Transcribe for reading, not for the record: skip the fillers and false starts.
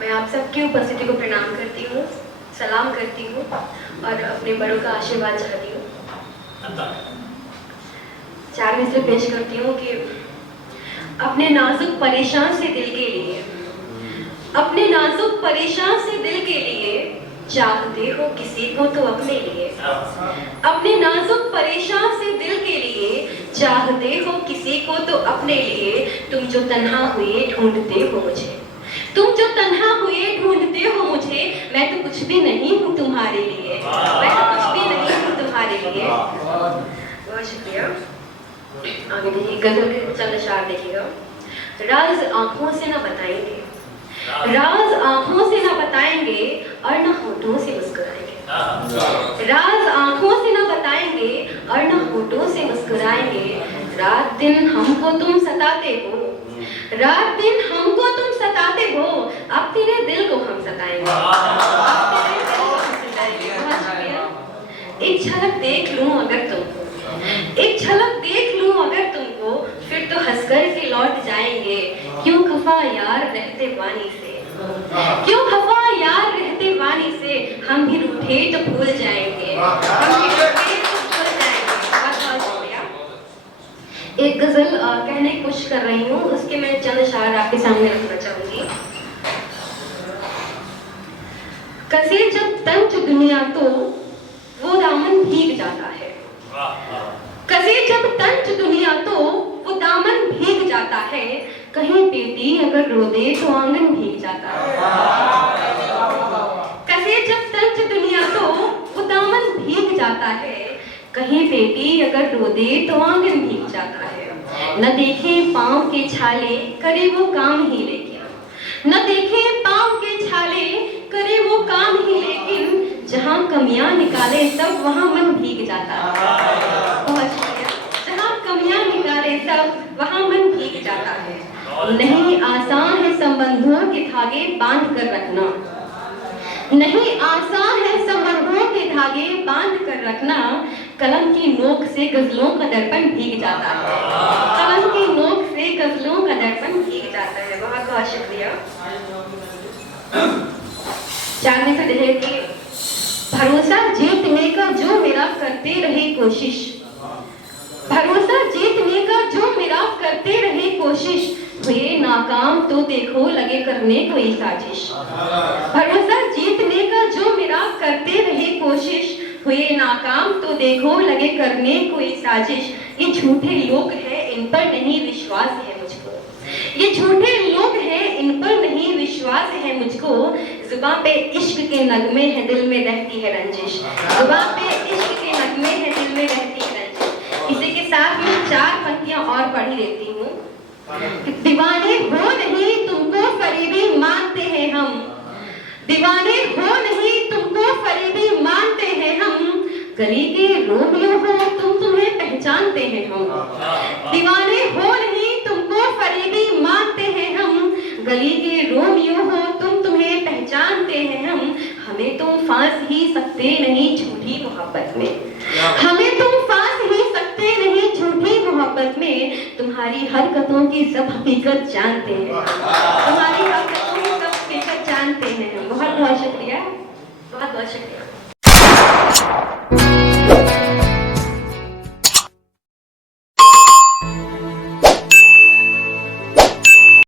मैं आप सबकी उपस्थिति को प्रणाम करती हूँ, सलाम करती हूँ और अपने बड़ों का आशीर्वाद चाहती हूँ। चार मिसरें पेश करती हूँ कि अपने नाजुक परेशान से दिल के लिए, अपने नाजुक परेशान से दिल के लिए चाहते हो किसी को तो अपने लिए, अपने नाजुक परेशान से दिल के लिए चाहते हो किसी को तो अपने लिए। तुम जो तन्हा हुए ढूंढते हो मुझे, तुम जो तन्हा हुए ढूंढते हो मुझे, मैं तो कुछ भी नहीं हूँ तुम्हारे लिए, मैं तो कुछ भी नहीं हूँ तुम्हारे लिए। बहुत शुक्रिया। आगे देखिए, गजल के चंद अशार देखिएगा। राज आंखों से ना बताएंगे, राज आंखों से ना बताएंगे और ना होठों से मुस्कुराएंगे, राज आंखों से ना बताएंगे और ना होठों से मुस्कुराएंगे। रात दिन हमको तुम सताते हो, रात दिन हमको तुम सताते हो, अब तेरे दिल को हम सताएंगे, अब तेरे दिल को हम सताएंगे। बहुत शुक्रिया। एक झलक देख लूं अगर तुमको, एक झलक देख लूं अगर तुमको, फिर तो हंसकर के लौट जाएंगे। क्यों खफा यार रहते वानी से, क्यों खफा यार रहते वानी से, हम भी रूठे तो भूल जाएंगे, हम भी रूठे तो भूल जाएंगे। बहुत शुक्रिया। एक गजल कहने की कोशिश कर रही हूँ, उसके मैं चंद अशार आपके सामने रखना चाहूंगी। कसे जब तंच दुनिया तो वो दामन भीग जाता है, कसे जब तंच दुनिया तो वो दामन भीग जाता है। कहीं बेटी अगर रो दे तो आंगन भीग जाता है, कसे जब तंच दुनिया तो वो दामन भीग जाता है। कहीं बेटी अगर रो दे तो आंगन भीग जाता है। न देखे पाँव के छाले करे वो काम ही लेकिन, न देखे पाँव के छाले करे वो काम ही लेकिन, जहाँ कमियां निकाले सब वहाँ मन भीग जाता है। बहुत शुक्रिया। जहाँ कमियां निकाले सब वहाँ मन भीग जाता है। नहीं आसान है संबंधों के धागे बांध कर रखना, नहीं आसान है संबंधों के धागे बांध कर रखना। कलम की नोक से गजलों का दर्पण भीग जाता है, कलम की नोक से गजलों का दर्पण भीग जाता है। बहुत बहुत शुक्रिया। चार में से देखिए, भरोसा जीतने का जो मेरा करते रहे कोशिश, भरोसा जीतने का जो मेरा करते रहे कोशिश, हुए नाकाम तो देखो लगे करने कोई साजिश। भरोसा जीतने का जो मेरा करते रहे कोशिश, हुए नाकाम तो देखो लगे करने कोई साजिश। ये झूठे लोग हैं इन पर नहीं विश्वास है मुझको, ये झूठे लोग हैं इन पर नहीं विश्वास है मुझको। जुबां पे इश्क के नगमे हैं दिल में रहती है रंजिश, जुबां पे इश्क के नगमे हैं दिल में रहती है रंजिश। इसी के साथ मैं चार पंक्तियां और पढ़ी देती हूँ। दीवाने हो नहीं तुमको फरीबी मानते हैं हम, दीवाने हो नहीं तुमको फरीबी मानते हैं हम। गली के रोमियो हो तुम तुम्हें पहचानते हैं हम, दीवाने हो नहीं तुमको फरीबी मानते हैं हम। गली के रोमियो हो तुम तुम्हें पहचानते हैं हम। हमें तुम फांस ही सकते नहीं झूठी मोहब्बत में, हमें तुम फांस ही सकते नहीं झूठी मोहब्बत में। तुम्हारी हरकतों की सब हकीकत जानते हैं, तुम्हारी हरकतों की सब हकीकत जानते हैं। बहुत बहुत शुक्रिया, बहुत बहुत शुक्रिया।